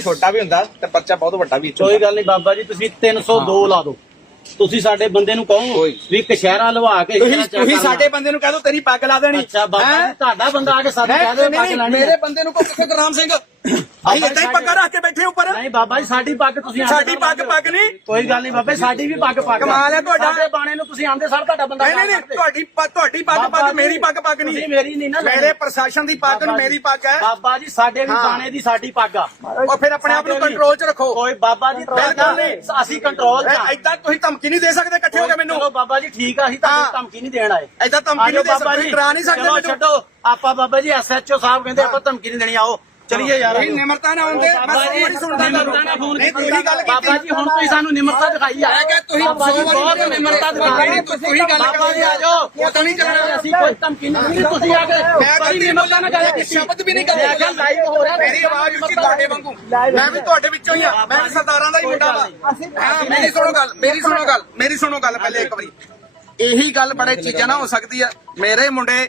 ਛੋਟਾ ਵੀ ਹੁੰਦਾ ਤੇ ਪਰਚਾ ਬਹੁਤ ਵੱਡਾ ਵੀ ਕੋਈ ਗੱਲ ਨਹੀਂ ਬਾਬਾ ਜੀ ਤੁਸੀਂ 302 ਲਾ ਦਿਓ। ਤੁਸੀਂ ਸਾਡੇ ਬੰਦੇ ਨੂੰ ਕਹੋ। ਵੀ ਕਸ਼ਹਿਰਾ ਲਵਾ ਕੇ ਤੁਸੀਂ। ਸਾਡੇ ਬੰਦੇ ਨੂੰ ਕਹਿ ਦੋ ਤੇਰੀ ਪੱਗ ਲਾ ਦੇਣੀ। ਅੱਛਾ ਬਾਬਾ? ਜੀ ਤੁਹਾਡਾ ਬੰਦਾ ਆ ਕੇ ਸਾਡੇ ਕਹਿ ਦੇ ਪੱਗ ਲਾਣੀ ਮੇਰੇ ਬੰਦੇ ਨੂੰ ਕੋ ਕਿੱਥੇ ਗੁਰਨਾਮ ਸਿੰਘ? ਅਸੀਂ ਏਦਾਂ ਹੀ ਪੱਗਾਂ ਰੱਖ ਕੇ ਬੈਠੇ ਉੱਪਰ ਨਹੀਂ ਬਾਬਾ ਜੀ ਸਾਡੀ ਪੱਗ ਤੁਸੀਂ ਆਂਦੇ ਸਾਡੀ ਪੱਗ। ਪੱਗ ਨਹੀਂ ਕੋਈ ਗੱਲ ਨਹੀਂ ਬਾਬਾ ਸਾਡੀ ਵੀ ਪੱਗ ਪੱਗ ਕਮਾਲ ਹੈ ਤੁਹਾਡਾ। ਸਾਡੇ ਬਾਣੇ ਨੂੰ ਤੁਸੀਂ ਆਂਦੇ ਸਰ ਤੁਹਾਡਾ ਬੰਦਾ ਨਹੀਂ ਨਹੀਂ। ਤੁਹਾਡੀ ਤੁਹਾਡੀ ਪੱਗ ਬਾਬਾ ਪੱਗ ਜੀ, ਮੇਰੀ ਪੱਗ ਪੱਗ ਤੁਸੀਂ ਨਹੀਂ ਮੇਰੀ ਨਹੀਂ ਨਾ। ਮੇਰੇ ਪ੍ਰਸ਼ਾਸਨ ਦੀ ਪੱਗ ਨੂੰ ਬਾਬਾ ਮੇਰੀ ਜੀ, ਪੱਗ ਹੈ ਬਾਬਾ ਜੀ ਸਾਡੇ ਵੀ ਹਾਂ। ਬਾਣੇ ਦੀ ਸਾਡੀ ਪੱਗ ਆ ਉਹ ਫਿਰ ਆਪਣੇ ਆਪ ਨੂੰ ਸਾਡੇ ਵੀ। ਕੰਟਰੋਲ 'ਚ ਰੱਖੋ ਕੋਈ ਬਾਬਾ ਜੀ ਬਿਲਕੁਲ ਨਹੀਂ। ਅਸੀਂ ਕੰਟਰੋਲ ਚ ਆ। ਐਦਾਂ ਤੁਸੀਂ ਧਮਕੀ ਨਹੀਂ ਦੇ ਸਕਦੇ ਇਕੱਠੇ ਹੋ ਕੇ ਮੈਨੂੰ ਚਲੋ ਬਾਬਾ ਜੀ ਠੀਕ ਆ ਅਸੀਂ ਤੁਹਾਨੂੰ ਹਾਂ। ਧਮਕੀ ਨਹੀਂ ਦੇਣ ਆਏ ਐਦਾਂ ਧਮਕੀ ਆਜੋ ਨਹੀਂ ਦੇ ਬਾਬਾ ਸਕਦੇ ਜੀ, ਡਰਾ ਨਹੀਂ ਸਕਦੇ ਚਲੋ ਮੈਨੂੰ ਛੱਡੋ ਆਪਾਂ ਬਾਬਾ ਜੀ ਐਸਐਚਓ ਸਾਹਿਬ ਕਹਿੰਦੇ ਆਪਾਂ ਧਮਕੀ ਨਹੀਂ ਦੇਣੀ ਆਓ ਚਲਿਏ ਯਾਰ। ਨਹੀਂ ਨਿਮਰਤਾ ਨਾ ਆਉਂਦੇ ਮੈਂ ਬਾਬਾ ਨਹੀਂ ਸੁਣਦਾ ਨਿਮਰਤਾ ਨਾਲ ਫੋਨ ਨਹੀਂ ਤੁਸੀਂ ਗੱਲ ਕੀਤੀ। ਬਾਬਾ ਜੀ ਹੁਣ ਤੁਸੀਂ ਸਾਨੂੰ ਨਿਮਰਤਾ ਦਿਖਾਈ ਆ। ਮੈਂ ਕਿਹਾ ਤੁਸੀਂ ਬਾਬਾ ਜੀ ਬਹੁਤ ਨਿਮਰਤਾ ਦਿਖਾ ਰਹੇ ਤੁਸੀਂ ਗੱਲ ਬਾਬਾ ਜੀ ਆ ਜਾਓ। ਉਹ ਤਾਂ ਨਹੀਂ ਚੱਲਣਾ। ਅਸੀਂ ਕੋਈ ਧਮਕੀ ਨਹੀਂ ਤੁਸੀਂ ਆ ਕੇ ਮੈਂ ਕਦੀ ਨਿਮਰਤਾ ਨਾਲ ਗੱਲ ਕੀਤੀ। ਸ਼ਬਦ ਵੀ ਨਹੀਂ ਕਰਦੇ ਲਾਈਵ ਹੋ ਰਿਹਾ। ਮੇਰੀ ਆਵਾਜ਼ ਉੱਚੀ ਤੁਹਾਡੇ ਵਾਂਗੂ। ਮੈਂ ਵੀ ਤੁਹਾਡੇ ਵਿੱਚੋਂ ਹੀ ਆ। ਮੈਂ ਵੀ ਸਰਦਾਰਾਂ ਦਾ ਹੀ ਮੁੰਡਾ ਵਾ। ਹਾਂ ਮੇਰੀ ਸੁਣੋ ਗੱਲ ਮੇਰੀ ਸੁਣੋ ਗੱਲ ਮੇਰੀ ਸੁਣੋ ਗੱਲ ਪਹਿਲੇ ਇੱਕ ਵਾਰੀ। ਇਹੀ ਗੱਲ ਬੜੇ ਚੀਜ਼ਾਂ ਨਾ ਹੋ ਸਕਦੀ ਆ। ਮੇਰੇ ਮੁੰਡੇ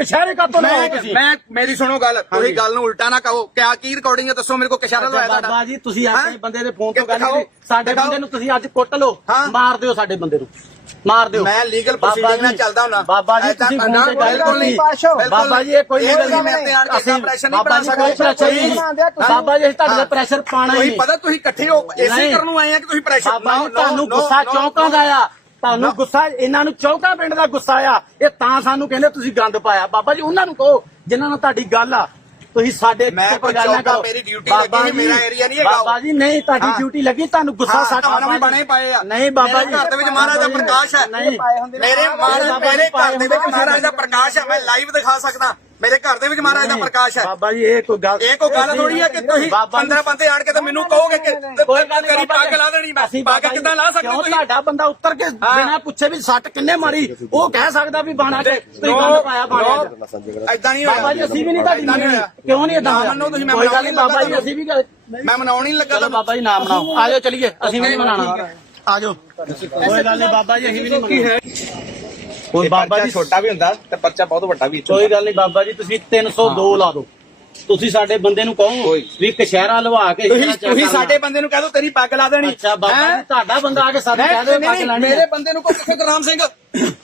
ਕਸ਼ਹਿਰੇ ਕਾ ਤੋਂ ਲਾਇਆ ਮੈਂ ਤੁਸੀਂ? ਮੈਂ ਮੇਰੀ ਸੁਣੋ ਗੱਲ ਤੁਸੀਂ ਗੱਲ ਨੂੰ ਉਲਟਾ ਨਾ ਕਹੋ। ਕਿਆ ਕੀ ਰਿਕਾਰਡਿੰਗ ਹੈ? ਦੱਸੋ ਮੇਰੇ ਕੋਲ ਕਿਸ਼ਾਰਾ ਲਵਾਇਆ ਤੁਹਾਡਾ? ਬਾਬਾ ਜੀ ਤੁਸੀਂ ਆਪਣੇ? ਬੰਦੇ ਦੇ ਫੋਨ ਤੋਂ ਗੱਲ ਨਹੀਂ ਸਾਡੇ। ਬੰਦੇ ਨੂੰ ਤੁਸੀਂ ਅੱਜ ਕੁੱਟ ਲਓ। ਮਾਰ ਦਿਓ ਸਾਡੇ ਬੰਦੇ ਨੂੰ। ਮਾਰ ਦਿਓ। ਮੈਂ ਲੀਗਲ ਪ੍ਰੋਸੀਡਿੰਗ ਨਾਲ ਚੱਲਦਾ ਹੁਣਾ ਬਾਬਾ ਜੀ ਤੁਸੀਂ ਫੋਨ ਤੇ ਗੱਲ ਬਿਲਕੁਲ ਨਹੀਂ। ਬਾਬਾ ਜੀ ਇਹ ਕੋਈ ਇਹ ਗੱਲ ਤੁਸੀਂ ਨਹੀਂ। ਮੇਰੇ ਤੇ ਆਣ ਕੇ ਅਸੀਂ ਪ੍ਰੈਸ਼ਰ ਨਹੀਂ ਬਣਾ ਕੋਈ ਸਕਦੇ ਨਹੀਂ ਬਾਬਾ ਜੀ ਤੁਹਾਡੇ ਤੇ ਪ੍ਰੈਸ਼ਰ ਪਾਣਾ ਹੀ ਤੁਸੀਂ ਨਹੀਂ ਪਤਾ ਤੁਸੀਂ ਇਕੱਠੇ ਹੋ ਇਸੇ। ਕਰਨ ਨੂੰ ਆਏ ਆ ਕਿ ਤੁਸੀਂ ਪ੍ਰੈਸ਼ਰ ਬਾਬਾ ਤੁਹਾਨੂੰ ਗੁੱਸਾ ਚੌਂਕਾਂ ਦਾ ਆ ਤੁਹਾਨੂੰ ਗੁੱਸਾ ਇਹਨਾਂ ਨੂੰ ਚੌਂਕਾ ਪਿੰਡ ਦਾ ਗੁੱਸਾ ਆ। ਇਹ ਤਾਂ ਸਾਨੂੰ ਕਹਿੰਦੇ ਤੁਸੀਂ ਗੰਦ ਪਾਇਆ। ਬਾਬਾ ਜੀ ਉਹਨਾਂ ਨੂੰ ਕਹੋ ਜਿਨ੍ਹਾਂ ਨਾਲ ਤੁਹਾਡੀ ਗੱਲ ਆ। ਤੁਸੀਂ ਸਾਡੇ ਮੈਂ ਕੋਈ ਗੱਲ ਨਾ ਕਰੋ। ਮੇਰੀ ਬਾਬਾ ਲੱਗੀ ਮੇਰਾ area ਨਹੀਂ ਹੈਗਾ। ਬਾਬਾ ਜੀ ਨਹੀਂ ਤੁਹਾਡੀ। ਡਿਊਟੀ ਲੱਗੀ ਤੁਹਾਨੂੰ ਗੁੱਸਾ ਤੁਹਾਨੂੰ ਵੀ ਬਣੇ ਪਏ ਆ। ਨਹੀਂ ਬਾਬਾ ਜੀ ਘਰ ਦੇ ਵਿੱਚ ਮਹਾਰਾਜ ਦਾ ਪ੍ਰਕਾਸ਼ ਹੈ। ਨਹੀਂ। ਮੇਰੇ ਮਹਾਰਾਜ ਮੇਰੇ ਘਰ ਦੇ ਵਿੱਚ ਮਹਾਰਾਜ ਦਾ ਪ੍ਰਕਾਸ਼ ਹੈ ਮੈਂ ਲਾਈਵ ਦਿਖਾ ਸਕਦਾ। ਮੇਰੇ ਘਰ ਦੇ ਵਿੱਚ ਮਹਾਰਾਜ ਦਾ ਪ੍ਰਕਾਸ਼ ਹੈ। ਬਾਬਾ ਜੀ ਇਹ ਕੋਈ ਗੱਲ ਇਹ ਕੋਈ ਗੱਲ ਥੋੜੀ ਹੈ ਕਿ ਤੁਸੀਂ ਬਾਬਾ ਜੀ, 15 ਬੰਦੇ ਆਣ ਕੇ ਤੇ ਮੈਨੂੰ ਕਹੋਗੇ ਕਿ ਕੋਈ ਗੱਲ ਨਹੀਂ ਪੱਗ ਲਾ ਦੇਣੀ ਮੈਂ। ਅਸੀਂ ਪੱਗ ਕਿੱਦਾਂ ਲਾ ਸਕਦੇ ਤੁਸੀਂ? ਤੁਹਾਡਾ ਬੰਦਾ ਉੱਤਰ ਕੇ। ਬਿਨਾ ਪੁੱਛੇ ਵੀ ਸੱਟ ਕਿੰਨੇ ਮਾਰੀ? ਉਹ ਕਹਿ ਸਕਦਾ ਵੀ ਬਾਣਾ ਕੇ ਤੁਸੀਂ ਗੰਦ ਪਾਇਆ ਬਾਣਾ ਏਦਾਂ ਨਹੀਂ ਹੋਇਆ। ਬਾਬਾ ਜੀ ਅਸੀਂ ਵੀ ਨਹੀਂ ਤੁਹਾਡੀ ਮੰਨਣੀ। ਕਿਉਂ ਨਹੀਂ ਹੋਇਆ? ਮੰਨੋ ਤੁਸੀਂ, ਮੈਂ ਕੋਈ ਗੱਲ ਨਹੀਂ ਮਨਾਉਣ ਬਾਬਾ ਜੀ ਅਸੀਂ ਵੀ ਮੈਂ ਮਨਾਉਣ ਹੀ ਨਹੀਂ ਲੱਗਾ ਬਾਬਾ ਜੀ ਨਾਮ ਬਣਾਓ ਆਜੋ ਚਲੀਏ। ਅਸੀਂ ਵੀ ਨਹੀਂ ਮਨਾਣਾ ਆਜੋ। ਕੋਈ ਗੱਲ ਨਹੀਂ ਬਾਬਾ ਜੀ ਅਸੀਂ ਵੀ ਨਹੀਂ ਮਨਾਣਾ ਕੋਈ ਬਾਬਾ ਜੀ ਛੋਟਾ ਵੀ ਹੁੰਦਾ ਤੇ ਪਰਚਾ ਬਹੁਤ ਵੱਡਾ ਵੀ ਕੋਈ ਗੱਲ ਨਹੀਂ ਬਾਬਾ ਜੀ ਤੁਸੀਂ 302 ਲਾ ਦਿਓ ਤੁਸੀਂ ਸਾਡੇ ਬੰਦੇ ਨੂੰ ਕਹੋ ਕੋਈ। ਵੀ ਕਸ਼ਹਿਰਾ ਲਵਾ ਕੇ ਤੁਸੀਂ। ਸਾਡੇ ਬੰਦੇ ਨੂੰ ਕਹਿ ਦੋ ਤੇਰੀ ਪੱਗ ਲਾ ਦੇਣੀ ਅੱਛਾ ਬਾਬਾ ਹੈਂ? ਜੀ ਤੁਹਾਡਾ ਬੰਦਾ ਆ ਕੇ ਸਾਡੇ ਕਹਿ ਦੇ ਨਹੀਂ, ਪੱਗ ਲਾਣੀ ਮੇਰੇ ਬੰਦੇ ਨੂੰ ਕੋ ਕਿੱਥੇ ਗੁਰਨਾਮ ਸਿੰਘ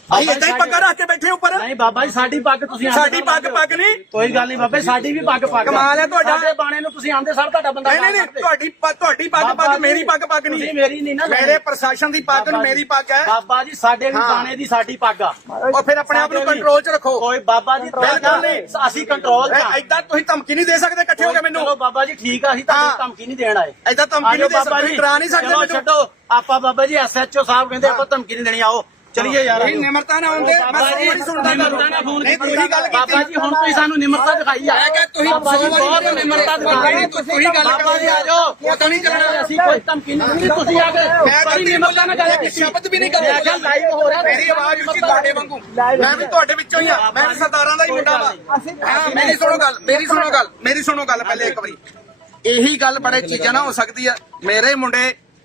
ਅਸੀਂ ਏਦਾਂ ਹੀ ਪੱਗਾਂ ਰੱਖ ਕੇ ਬੈਠੇ ਉੱਪਰ ਨਹੀਂ ਬਾਬਾ ਜੀ ਸਾਡੀ ਪੱਗ ਤੁਸੀਂ ਆਂਦੇ ਸਾਡੀ ਪੱਗ ਪੱਗ ਨਹੀਂ ਕੋਈ ਗੱਲ ਨਹੀਂ ਬਾਬਾ ਜੀ, ਸਾਡੀ ਵੀ ਪੱਗ ਪੱਗ ਕਮਾਲ ਹੈ ਤੁਹਾਡਾ। ਸਾਡੇ ਬਾਣੇ ਨੂੰ ਤੁਸੀਂ ਆਂਦੇ ਸਰ ਤੁਹਾਡਾ ਬੰਦਾ ਨਹੀਂ ਨਹੀਂ ਨਹੀਂ ਤੁਹਾਡੀ ਤੁਹਾਡੀ ਪੱਗ ਬਾਬਾ ਪੱਗ ਜੀ, ਮੇਰੀ ਪੱਗ ਪੱਗ ਤੁਸੀਂ ਨਹੀਂ ਮੇਰੀ ਨਹੀਂ ਨਾ ਲੈਣੀ। ਮੇਰੇ ਪ੍ਰਸ਼ਾਸਨ ਦੀ ਪੱਗ ਨੂੰ ਬਾਬਾ ਮੇਰੀ ਜੀ, ਪੱਗ ਹੈ ਬਾਬਾ ਜੀ ਸਾਡੇ ਵੀ ਹਾਂ। ਬਾਣੇ ਦੀ ਸਾਡੀ ਪੱਗ ਆ ਉਹ ਫਿਰ ਆਪਣੇ ਆਪ ਨੂੰ ਸਾਡੇ ਵੀ। ਕੰਟਰੋਲ 'ਚ ਰੱਖੋ ਕੋਈ ਬਾਬਾ ਜੀ ਬਿਲਕੁਲ ਨਹੀਂ। ਅਸੀਂ ਕੰਟਰੋਲ ਆ। ਐਦਾਂ ਤੁਸੀਂ ਧਮਕੀ ਨਹੀਂ ਦੇ ਸਕਦੇ ਇਕੱਠੇ ਹੋ ਕੇ ਮੈਨੂੰ ਚਲੋ ਬਾਬਾ ਜੀ ਠੀਕ ਆ ਅਸੀਂ ਤੁਹਾਨੂੰ ਹਾਂ। ਧਮਕੀ ਨਹੀਂ ਦੇਣ ਆਏ ਐਦਾਂ ਧਮਕੀ ਨਹੀਂ ਦੇ ਸਕਦੇ ਤੁਸੀਂ ਡਰਾ ਨਹੀਂ ਸਕਦੇ ਚਲੋ ਮੈਨੂੰ ਛੱਡੋ ਆਪਾਂ ਬਾਬਾ ਜੀ ਐਸਐਚਓ ਸਾਹਿਬ ਕਹਿੰਦੇ ਆਪਾਂ ਧਮਕੀ ਨਹੀਂ ਦੇਣੀ ਆਓ ਚਲਿਏ ਯਾਰ। ਨਹੀਂ ਨਿਮਰਤਾ ਨਾ ਆਉਂਦੇ ਮੈਂ ਬਾਬਾ ਸੌ ਜੀ ਵਾਰੀ ਸੁਣਦਾ ਨਿਮਰਤਾ ਨਾਲ ਫੋਨ ਨਹੀਂ ਤੁਸੀਂ ਗੱਲ ਕੀਤੀ ਬਾਬਾ ਜੀ ਹੁਣ ਤੁਸੀਂ ਸਾਨੂੰ ਨਿਮਰਤਾ ਦਿਖਾਈ ਆ। ਮੈਂ ਕਿਹਾ ਤੁਸੀਂ ਬਹੁਤ ਨਿਮਰਤਾ ਦਿਖਾਈ ਤੁਸੀਂ ਗੱਲ ਬਾਬਾ ਜੀ ਆ ਜਾਓ। ਉਹ ਤਾਂ ਨਹੀਂ ਚੱਲਣਾ। ਅਸੀਂ ਕੋਈ ਧਮਕੀ ਨਹੀਂ ਤੁਸੀਂ ਆ ਕੇ ਮੈਂ ਕਦੀ ਨਿਮਰਤਾ ਨਾਲ ਗੱਲ ਕੀਤੀ। ਸ਼ਬਦ ਵੀ ਨਹੀਂ ਮੈਂ ਕਿਹਾ ਲਾਈਵ ਹੋ ਰਿਹਾ ਮੇਰੀ ਆਵਾਜ਼ ਉੱਚੀ ਤੁਹਾਡੇ ਵਾਂਗੂ। ਮੈਂ ਵੀ ਤੁਹਾਡੇ ਵਿੱਚੋਂ ਹੀ ਆ। ਮੈਂ ਵੀ ਸਰਦਾਰਾਂ ਦਾ ਹੀ ਮੁੰਡਾ ਵਾ। ਹਾਂ ਮੇਰੀ ਸੁਣੋ ਗੱਲ ਮੇਰੀ ਸੁਣੋ ਗੱਲ ਮੇਰੀ ਸੁਣੋ ਗੱਲ ਪਹਿਲੇ ਇੱਕ ਵਾਰੀ। ਇਹੀ ਗੱਲ ਬੜੇ ਚੀਜ਼ਾਂ ਨਾ ਹੋ ਸਕਦੀ ਆ। ਮੇਰੇ ਮੁੰਡੇ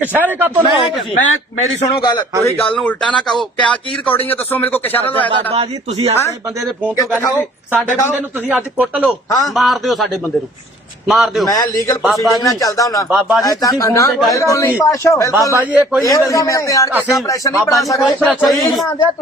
ਕਸ਼ਹਿਰੇ ਕਾ ਤੋਂ ਲਾਇਆ ਤੁਸੀਂ? ਮੈਂ ਮੇਰੀ ਸੁਣੋ ਗੱਲ। ਤੁਸੀਂ ਗੱਲ ਨੂੰ ਉਲਟਾ ਨਾ ਕਹੋ। ਕਿਆ ਕੀ ਰਿਕਾਰਡਿੰਗ ਹੈ ਦੱਸੋ ਮੇਰੇ ਕੋਲ ਕਿਸ਼ਾਰਾ ਲਵਾਇਆ ਬਾਬਾ ਤੁਹਾਡਾ ਜੀ ਤੁਸੀਂ ਆਪਣੇ? ਬੰਦੇ ਦੇ ਫੋਨ ਤੋਂ ਗੱਲ ਕੀਤੀ ਸਾਡੇ। ਬੰਦੇ ਨੂੰ ਤੁਸੀਂ ਅੱਜ ਕੁੱਟ ਲਓ। ਮਾਰ ਦਿਓ ਸਾਡੇ ਬੰਦੇ ਨੂੰ। ਮਾਰ ਦਿਓ। ਮੈਂ ਲੀਗਲ ਬਾਬਾ ਪ੍ਰੋਸੀਡਿੰਗ ਨਾਲ ਚੱਲਦਾ ਹੁਣਾ ਬਾਬਾ ਜੀ ਤੁਸੀਂ ਫੋਨ ਤੇ ਗੱਲ ਨਹੀਂ ਕੀਤੀ ਬਾਬਾ ਜੀ ਇਹ ਕੋਈ ਇਹ ਗੱਲ ਤੁਸੀਂ ਮੇਰੇ ਤੇ ਆਣ ਕੇ ਅਸੀਂ ਪ੍ਰੈਸ਼ਰ ਨਹੀਂ ਬਾਬਾ ਬਣਾ ਕੋਈ ਸਕਦੇ ਪ੍ਰੈਸ਼ਰ ਨਹੀਂ।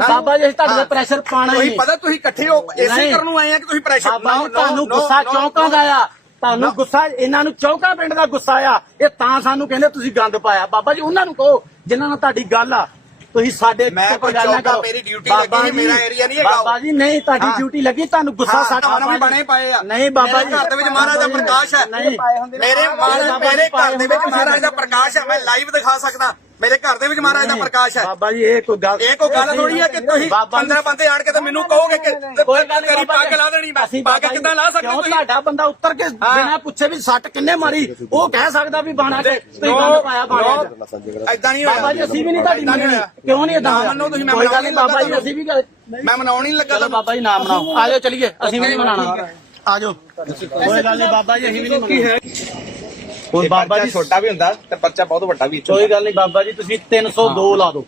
ਬਾਬਾ ਜੀ ਅਸੀਂ ਤੁਹਾਡੇ ਤੇ ਪ੍ਰੈਸ਼ਰ ਪਾਣਾ ਹੀ ਤੁਸੀਂ ਨਹੀਂ। ਪਤਾ ਤੁਸੀਂ ਇਕੱਠੇ ਹੋ ਇਸੇ ਨਹੀਂ। ਕਰਨ ਨੂੰ ਆਏ ਆ ਕਿ ਤੁਸੀਂ ਪ੍ਰੈਸ਼ਰ ਬਾਬਾ ਜੀ ਤੁਹਾਨੂੰ ਗੁੱਸਾ ਚੌਂਕਾਂ ਦਾ ਆ? ਤੁਹਾਨੂੰ ਗੁੱਸਾ ਇਹਨਾਂ ਨੂੰ ਚੌਂਕਾ ਪਿੰਡ ਦਾ ਗੁੱਸਾ ਆ। ਇਹ ਤਾਂ ਸਾਨੂੰ ਕਹਿੰਦੇ ਤੁਸੀਂ ਗੰਦ ਪਾਇਆ। ਬਾਬਾ ਜੀ ਉਹਨਾਂ ਨੂੰ ਕਹੋ ਜਿਨ੍ਹਾਂ ਨਾਲ ਤੁਹਾਡੀ ਗੱਲ ਆ ਤੁਸੀਂ ਸਾਡੇ ਮੈਂ ਕੋਈ ਚੌਂਕਾ। ਮੇਰੀ duty ਬਾਬਾ ਲੱਗੀ, ਜੀ, ਮੇਰਾ area ਨਹੀਂ ਹੈਗਾ ਉਹ। ਬਾਬਾ ਜੀ ਨਹੀਂ ਤੁਹਾਡੀ ਹਾਂ। ਡਿਊਟੀ ਲੱਗੀ ਤੁਹਾਨੂੰ ਗੁੱਸਾ ਸੱਟ ਤੁਹਾਨੂੰ ਵੀ ਬਣੇ ਪਏ ਆ। ਨਹੀਂ ਬਾਬਾ ਜੀ ਮੇਰੇ ਘਰ ਦੇ ਵਿੱਚ ਮਹਾਰਾਜ ਦਾ ਪ੍ਰਕਾਸ਼ ਹੈ। ਨਹੀਂ ਮੇਰੇ ਮਹਾਰਾਜ ਮੇਰੇ ਘਰ ਦੇ ਵਿੱਚ ਮਹਾਰਾਜ ਦਾ ਪ੍ਰਕਾਸ਼ ਹੈ ਮੈਂ ਲਾਈਵ ਦਿਖਾ ਸਕਦਾ। ਮੇਰੇ ਘਰ ਦੇ ਵਿੱਚ ਮਹਾਰਾਜ ਦਾ ਪ੍ਰਕਾਸ਼ ਹੈ। ਬਾਬਾ ਜੀ ਇਹ ਕੋਈ ਗੱਲ ਇਹ ਕੋਈ ਗੱਲ ਥੋੜੀ ਹੈ ਕਿ ਤੁਸੀਂ ਬਾਬਾ ਜੀ- 15 ਬੰਦੇ ਆੜ ਕੇ ਤੇ ਮੈਨੂੰ ਕਹੋਗੇ ਕਿ ਤੇਰੀ ਬਾਬਾ ਪੱਗ ਲਾ ਦੇਣੀ ਮੈਂ। ਪੱਗ ਬਾਬਾ ਜੀ- ਕਿੱਦਾਂ ਲਾ ਸਕਦੇ ਤੁਸੀਂ? ਤੁਹਾਡਾ ਬੰਦਾ ਉੱਤਰ ਕੇ। ਬਿਨਾਂ ਪੁੱਛੇ ਵੀ ਸੱਟ ਕਿੰਨੇ ਮਾਰੀ ਉਹ ਕਹਿ ਸਕਦਾ ਵੀ ਬਾਣਾ ਕੇ ਤੁਸੀਂ ਨੋ, ਗੰਦ ਪਾਇਆ ਬਾਣਾ ਨੋ, ਏਦਾਂ ਨਹੀਂ ਹੋਇਆ ਬਾਬਾ ਜੀ ਅਸੀਂ ਵੀ ਨਹੀਂ ਤੁਹਾਡੀ ਹੋਇਆ। ਕਿਉਂ ਨਹੀਂ ਇਦਾਂ ਨਾ ਮੰਨੋ ਤੁਸੀਂ, ਮੈਂ ਨਹੀਂ ਮਨਾਉਣ ਬਾਬਾ ਜੀ ਅਸੀਂ ਵੀ ਮੈਂ ਮਨਾਉਣ ਨਹੀਂ ਲੱਗਾ ਚਲੋ ਬਾਬਾ ਜੀ ਨਾਮ ਬਣਾਓ ਆ ਜਾਓ ਚਲੀਏ ਅਸੀਂ ਵੀ ਨਹੀਂ ਮਨਾਣਾ ਆ ਜਾਓ। ਕੋਈ ਗੱਲ ਨਹੀਂ ਬਾਬਾ ਜੀ ਅਸੀਂ ਵੀ ਨਹੀਂ ਮਨਾਉਣਾ। ਕੋਈ ਬਾਬਾ ਜੀ ਛੋਟਾ ਵੀ ਹੁੰਦਾ ਤੇ ਬੱਚਾ ਬਹੁਤ ਵੱਡਾ ਵੀ ਕੋਈ ਗੱਲ ਨਹੀਂ ਬਾਬਾ ਜੀ ਤੁਸੀਂ 302 ਲਾ ਦਿਓ।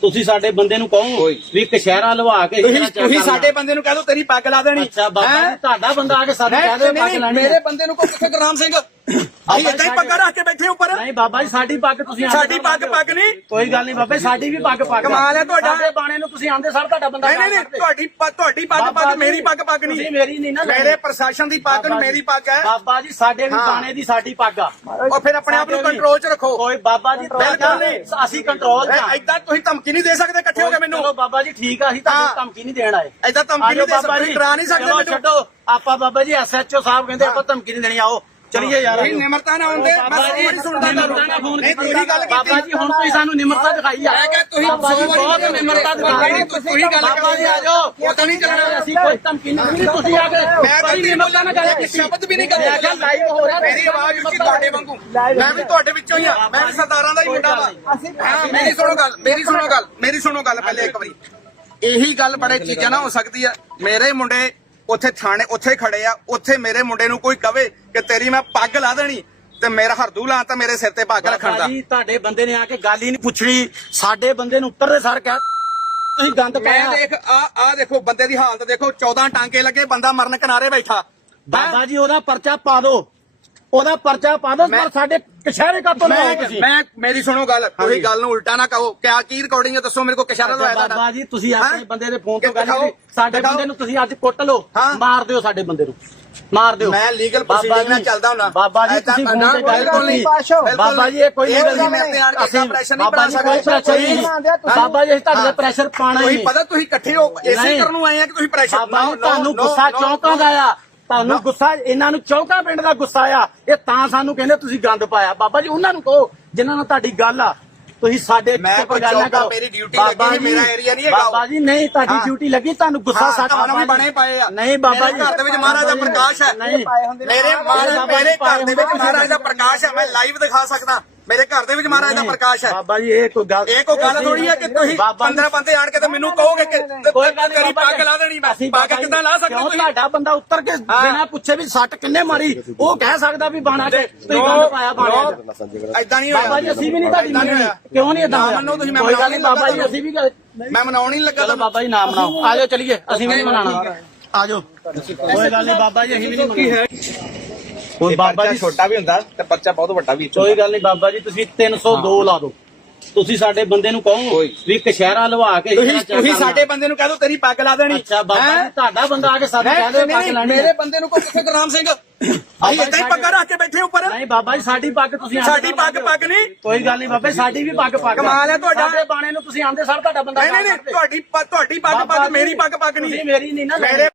ਤੁਸੀਂ ਸਾਡੇ ਬੰਦੇ ਨੂੰ ਕਹੋ। ਵੀ ਕਸ਼ਹਿਰਾ ਲਵਾ ਕੇ ਤੁਸੀਂ। ਸਾਡੇ ਬੰਦੇ ਨੂੰ ਕਹਿ ਦੋ ਤੇਰੀ ਪੱਗ ਲਾ ਦੇਣੀ। ਅੱਛਾ ਬਾਬਾ ਤੁਹਾਡਾ ਬੰਦਾ ਆ ਕੇ ਨਹੀਂ, ਕਹਿ ਦੇ ਨਹੀਂ, ਪੱਗ ਲੈਣੀ ਮੇਰੇ। ਬੰਦੇ ਨੂੰ ਕੋ ਕਿੱਥੇ ਗੁਰਨਾਮ ਸਿੰਘ। ਅਸੀਂ ਏਦਾਂ ਹੀ ਪੱਗਾਂ ਰੱਖ ਕੇ ਬੈਠੇ ਉੱਪਰ ਨਹੀਂ ਬਾਬਾ ਜੀ ਸਾਡੀ ਪੱਗ ਤੁਸੀਂ ਆਂਦੇ ਸਾਡੀ ਪੱਗ ਪੱਗ ਨਹੀਂ ਕੋਈ ਗੱਲ ਨਹੀਂ ਬਾਬਾ ਸਾਡੀ ਵੀ ਪੱਗ ਪੱਗ ਕਮਾਲ ਹੈ ਤੁਹਾਡਾ। ਸਾਡੇ ਬਾਣੇ ਨੂੰ ਤੁਸੀਂ ਆਂਦੇ ਸਰ ਤੁਹਾਡਾ ਬੰਦਾ ਨਹੀਂ ਨਹੀਂ। ਤੁਹਾਡੀ ਪ- ਤੁਹਾਡੀ ਪੱਗ ਪੱਗ ਮੇਰੀ ਪੱਗ ਪੱਗ ਤੁਸੀਂ ਨਹੀਂ ਮੇਰੀ ਨਹੀਂ ਨਾ। ਮੇਰੇ ਪ੍ਰਸ਼ਾਸਨ ਦੀ ਪੱਗ ਨੂੰ ਮੇਰੀ ਪੱਗ ਹੈ ਬਾਬਾ ਜੀ ਸਾਡੇ ਵੀ। ਬਾਣੇ ਦੀ ਸਾਡੀ ਪੱਗ ਆ ਉਹ ਫਿਰ ਆਪਣੇ ਆਪ ਨੂੰ। ਕੰਟਰੋਲ 'ਚ ਰੱਖੋ ਕੋਈ ਬਾਬਾ ਜੀ ਬਿਲਕੁਲ ਨਹੀਂ। ਅਸੀਂ ਕੰਟਰੋਲ ਚ ਆ। ਐਦਾਂ ਤੁਸੀਂ ਧਮਕੀ ਨਹੀਂ ਦੇ ਸਕਦੇ ਇਕੱਠੇ ਹੋ ਕੇ ਮੈਨੂੰ ਚਲੋ ਬਾਬਾ ਜੀ ਠੀਕ ਆ ਅਸੀਂ ਤੁਹਾਨੂੰ ਹਾਂ। ਧਮਕੀ ਨਹੀਂ ਦੇਣ ਆਏ ਐਦਾਂ ਧਮਕੀ ਨਹੀਂ ਦੇ ਸਕਦੇ ਡਰਾ ਨਹੀਂ ਸਕਦੇ ਚਲੋ ਮੈਨੂੰ ਛੱਡੋ ਆਪਾਂ ਬਾਬਾ ਜੀ ਐਸਐਚਓ ਸਾਹਿਬ ਕਹਿੰਦੇ ਆਪਾਂ ਧਮਕੀ ਨਹੀਂ ਦੇਣੀ ਆਓ ਚਲਿਏ ਯਾਰ। ਨਹੀਂ ਨਿਮਰਤਾ ਨਾ ਹੁੰਦੇ। ਮੈਂ ਸੌ ਵਾਰੀ ਸੁਣਦਾ ਨਿਮਰਤਾ ਨਾਲ ਫੋਨ ਨਹੀਂ ਤੁਸੀਂ ਗੱਲ ਕੀਤੀ ਬਾਬਾ ਜੀ ਹੁਣ ਤੁਸੀਂ ਸਾਨੂੰ ਨਿਮਰਤਾ ਦਿਖਾਈ ਆ। ਮੈਂ ਕਿਹਾ ਤੁਸੀਂ ਸੌ ਵਾਰੀ ਬਹੁਤ ਨਿਮਰਤਾ ਦਿਖਾਈ। ਨਹੀਂ, ਤੁਸੀਂ ਗੱਲ ਬਾਬਾ ਜੀ ਕਰਦੇ ਆ ਜਾਓ। ਉਹ ਤਾਂ ਨਹੀਂ ਚੱਲਣਾ। ਅਸੀਂ ਕੋਈ ਧਮਕੀ ਨਹੀਂ ਤੁਸੀਂ ਆ ਕੇ ਮੈਂ ਬੜੀ ਨਿਮਰਤਾ ਨਾਲ ਗੱਲ ਕੀਤੀ। ਸ਼ਬਦ ਵੀ ਨਹੀਂ ਕਰਿਆ ਲਾਈਵ ਹੋ ਰਿਹਾ। ਮੇਰੀ ਆਵਾਜ਼ ਉੱਚੀ ਤੁਹਾਡੇ ਵਾਂਗੂ। ਮੈਂ ਵੀ ਤੁਹਾਡੇ ਵਿੱਚੋਂ ਹੀ ਆ। ਮੈਂ ਵੀ ਸਰਦਾਰਾਂ ਦਾ ਹੀ ਮੁੰਡਾ ਵਾ। ਹਾਂ ਮੇਰੀ ਸੁਣੋ ਗੱਲ ਮੇਰੀ ਸੁਣੋ ਗੱਲ ਮੇਰੀ ਸੁਣੋ ਗੱਲ ਪਹਿਲੇ ਇੱਕ ਵਾਰੀ। ਇਹੀ ਗੱਲ ਬੜੇ ਚੀਜ਼ਾਂ ਨਾ ਹੋ ਸਕਦੀ ਆ। ਮੇਰੇ ਮੁੰਡੇ ਉੱਥੇ ਥਾਣੇ ਉੱਥੇ ਖੜੇ ਆ। ਉੱਥੇ ਮੇਰੇ ਮੁੰਡੇ ਨੂੰ ਕੋਈ ਕਵੇ ਕਿ ਤੇਰੀ ਮੈਂ ਪੱਗ ਲਾ ਦੇਣੀ ਤੇ ਮੇਰਾ ਹਰਦੂ ਲਾਂ ਤਾਂ ਮੇਰੇ ਸਿਰ ਤੇ ਪੱਗ ਰੱਖਣ ਦਾ। ਜੀ ਤੁਹਾਡੇ ਬੰਦੇ ਨੇ ਆ ਕੇ ਗੱਲ ਹੀ ਨਹੀਂ ਪੁੱਛਣੀ। ਸਾਡੇ ਬੰਦੇ ਨੂੰ ਉੱਤਰ ਦੇ ਸਰ ਕਹਿ। ਤੁਸੀਂ ਗੰਦ ਮੈਂ ਪਾਇਆ। ਦੇਖ ਆ ਆ ਦੇਖੋ ਬੰਦੇ ਦੀ ਹਾਲਤ ਦੇਖੋ 14 ਟਾਂਕੇ ਲੱਗੇ ਬੰਦਾ ਮਰਨ ਕਿਨਾਰੇ ਬੈਠਾ। ਬਾਬਾ ਜੀ ਉਹਦਾ ਪਰਚਾ ਪਾ ਦਿਓ। ਉਹਦਾ ਪਰਚਾ ਪਾ ਦਿਓ ਮੈਂ- ਪਰ ਸਾਡੇ ਕਸ਼ਹਿਰੇ ਕਾ ਤੋਂ ਮੈਂ ਲਾਓ ਤੁਸੀਂ? ਮੈਂ ਮੇਰੀ ਸੁਣੋ ਗੱਲ ਤੁਸੀਂ ਗੱਲ ਨੂੰ ਉਲਟਾ ਨਾ ਕਹੋ। ਕਿਆ ਕੀ ਰਿਕਾਰਡਿੰਗ ਹੈ ਦੱਸੋ ਮੇਰੇ ਕੋਲ ਕਿਸ਼ਾਰਾ ਲਵਾਇਆ ਤੁਹਾਡਾ ਬਾਬਾ ਜੀ ਤੁਸੀਂ ਆਪਣੇ? ਬੰਦੇ ਦੇ ਫੋਨ ਤੋਂ ਕਿ ਗੱਲ ਕੀਤੀ ਸਾਡੇ। ਬੰਦੇ ਨੂੰ ਤੁਸੀਂ ਅੱਜ ਕੁੱਟ ਲਓ। ਮਾਰ ਦਿਓ ਸਾਡੇ ਬੰਦੇ ਨੂੰ। ਮਾਰ ਦਿਓ। ਮੈਂ ਲੀਗਲ ਪ੍ਰੋਸੀਡਿੰਗ ਨਾਲ ਚੱਲਦਾ ਹੁੰਨਾ ਬਾਬਾ ਜੀ ਤੁਸੀਂ ਫੋਨ ਤੇ ਗੱਲ ਨਹੀਂ। ਕੀਤੀ ਬਾਬਾ ਜੀ ਇਹ ਕੋਈ ਇਹ ਗੱਲ ਤੁਸੀਂ ਮੇਰੇ ਤੇ ਆਣ ਕੇ ਅਸੀਂ ਪ੍ਰੈਸ਼ਰ ਨਹੀਂ ਬਾਬਾ ਬਣਾ ਜੀ ਕੋਈ ਸਕਦੇ। ਪ੍ਰੈਸ਼ਰ ਨਹੀਂ। ਬਾਬਾ ਜੀ ਅਸੀਂ ਤੁਹਾਡੇ ਤੇ ਪ੍ਰੈਸ਼ਰ ਪਾਣਾ ਹੀ ਨਹੀਂ। ਪਤਾ ਤੁਸੀਂ ਇਕੱਠੇ ਹੋ ਇਸੇ ਨਹੀਂ। ਕਰਨ ਨੂੰ ਆਏ ਆ ਕਿ ਤੁਸੀਂ ਪ੍ਰੈਸ਼ਰ ਬਾਬਾ ਜੀ ਤੁਹਾਨੂੰ ਗੁੱਸਾ ਚੌਂਕਾਂ ਦਾ ਆ ਤੁਹਾਨੂੰ ਗੁੱਸਾ ਇਹਨਾਂ ਨੂੰ ਚੌਂਕਾਂ ਪਿੰਡ ਦਾ ਗੁੱਸਾ ਆ। ਇਹ ਤਾਂ ਸਾਨੂੰ ਕਹਿੰਦੇ ਤੁਸੀਂ ਗੰਦ ਪਾਇਆ। ਬਾਬਾ ਜੀ ਉਹਨਾਂ ਨੂੰ ਕਹੋ ਜਿਨ੍ਹਾਂ ਨਾਲ ਤੁਹਾਡੀ ਗੱਲ ਆ। ਤੁਸੀਂ ਸਾਡੇ ਮੈਂ ਕੋਈ ਗੱਲ ਨਾ ਕਰੋ। ਮੇਰੀ ਡਿਊਟੀ ਬਾਬਾ ਲੱਗੀ ਮੇਰਾ area ਨਹੀਂ ਹੈਗਾ। ਬਾਬਾ ਜੀ ਨਹੀਂ ਤੁਹਾਡੀ। ਡਿਊਟੀ ਲੱਗੀ ਤੁਹਾਨੂੰ ਗੁੱਸਾ ਸਾਡਾ ਵੀ ਬਣੇ ਪਏ ਆ। ਨਹੀਂ ਬਾਬਾ ਮੇਰੇ ਜੀ। ਘਰ ਦੇ ਵਿੱਚ ਮਹਾਰਾਜ ਦਾ ਪ੍ਰਕਾਸ਼ ਹੈ। ਨਹੀਂ। ਮੇਰੇ ਮਹਾਰਾਜ ਮੇਰੇ ਘਰ ਦੇ ਵਿੱਚ ਮਹਾਰਾਜ ਦਾ ਪ੍ਰਕਾਸ਼ ਹੈ। ਮੈਂ ਲਾਈਵ ਦਿਖਾ ਸਕਦਾ। ਮੇਰੇ ਘਰ ਦੇ ਵਿੱਚ ਮਹਾਰਾਜ ਦਾ ਪ੍ਰਕਾਸ਼ ਹੈ। ਬਾਬਾ ਜੀ ਇਹ ਕੋਈ ਗੱਲ ਇਹ ਕੋਈ ਗੱਲ ਥੋੜੀ ਹੈ ਕਿ ਤੁਸੀਂ ਬਾਬਾ ਜੀ, 15 ਬੰਦੇ ਆਣ ਕੇ ਤੇ ਮੈਨੂੰ ਕਹੋਗੇ ਕਿ ਤੇ ਕੋਈ ਗੱਲ ਨਹੀਂ ਤੇਰੀ ਬਾਬਾ ਪੱਗ ਲਾ ਦੇਣੀ ਮੈਂ। ਪੱਗ ਕਿੱਦਾਂ ਲਾ ਸਕਦੇ ਤੁਸੀਂ? ਤੁਹਾਡਾ ਬੰਦਾ ਉੱਤਰ ਕੇ। ਬਿਨਾਂ ਪੁੱਛੇ ਵੀ ਸੱਟ ਕਿੰਨੇ ਮਾਰੀ? ਉਹ ਕਹਿ ਸਕਦਾ ਵੀ ਬਾਣਾ ਕੇ ਤੁਸੀਂ ਨੋ, ਗੰਦ ਪਾਇਆ ਬਾਣਾ ਨੋ, ਏਦਾਂ ਨਹੀਂ ਹੋਇਆ। ਬਾਬਾ ਜੀ ਅਸੀਂ ਵੀ ਨਹੀਂ ਤੁਹਾਡੀ ਹੋਇਆ। ਕਿਉਂ ਨਹੀਂ ਇਦਾਂ ਨਾ ਹੋਇਆ? ਮੰਨੋ ਤੁਸੀਂ, ਮੈਂ ਗੱਲ ਨਹੀਂ ਬਾਬਾ ਜੀ ਅਸੀਂ ਵੀ ਮੈਂ ਮਨਾਉਣ ਨਹੀਂ ਲੱਗਾ ਬਾਬਾ ਜੀ ਨਾਮ ਬਣਾਓ ਆ ਜਾਓ ਚਲੀਏ। ਅਸੀਂ ਵੀ ਨਹੀਂ ਮਨਾਣਾ ਆ ਜਾਓ। ਕੋਈ ਗੱਲ ਨਹੀਂ ਬਾਬਾ ਜੀ ਅਸੀਂ ਵੀ ਨਹੀਂ ਮਨਾਉਣਾ। ਕੋਈ ਬਾਬਾ ਜੀ ਛੋਟਾ ਵੀ ਹੁੰਦਾ ਤੇ ਬੱਚਾ ਬਹੁਤ ਵੱਡਾ ਵੀ ਕੋਈ ਗੱਲ ਨਹੀਂ ਬਾਬਾ ਜੀ ਤੁਸੀਂ 302 ਲਾ ਦਿਓ। ਤੁਸੀਂ ਸਾਡੇ ਬੰਦੇ ਨੂੰ ਕਹੋ। ਵੀ ਕਸ਼ਹਿਰਾ ਲਵਾ ਕੇ ਤੁਸੀਂ। ਸਾਡੇ ਬੰਦੇ ਨੂੰ ਕਹਿ ਦੋ ਤੇਰੀ ਪੱਗ ਲਾ ਦੇਣੀ। ਅੱਛਾ ਬਾਬਾ ਤੁਹਾਡਾ ਬੰਦਾ ਆ ਕੇ ਸਾਨੂੰ ਕਹਿ ਦੇ ਪੱਗ ਲੈਣੀ ਮੇਰੇ। ਬੰਦੇ ਨੂੰ ਕੋਈ ਕਿੱਥੇ ਗੁਰਨਾਮ ਸਿੰਘ। ਏਦਾਂ ਹੀ ਪੱਗਾਂ ਰੱਖ ਕੇ ਬੈਠੇ ਉੱਪਰ। ਨਹੀਂ ਬਾਬਾ ਜੀ ਸਾਡੀ ਪੱਗ ਤੁਸੀਂ ਸਾਡੀ ਪੱਗ ਪੱਗ ਨਹੀਂ। ਕੋਈ ਗੱਲ ਨਹੀਂ ਬਾਬਾ ਸਾਡੀ ਵੀ ਪੱਗ ਪੱਗ ਕਮਾਲ ਹੈ ਤੁਹਾਡਾ। ਸਾਡੇ ਬਾਣੇ ਨੂੰ ਤੁਸੀਂ ਆਂਦੇ ਸਰ ਤੁਹਾਡਾ ਬੰਦਾ ਨਹੀਂ ਨਹੀਂ ਤੁਹਾਡੀ ਤੁਹਾਡੀ ਪੱਗ ਪੱਗ ਮੇਰੀ ਪੱਗ ਪੱਗ ਨਹੀਂ। ਮੇਰੀ ਨਹੀਂ ਨਾ। ਮੇਰੇ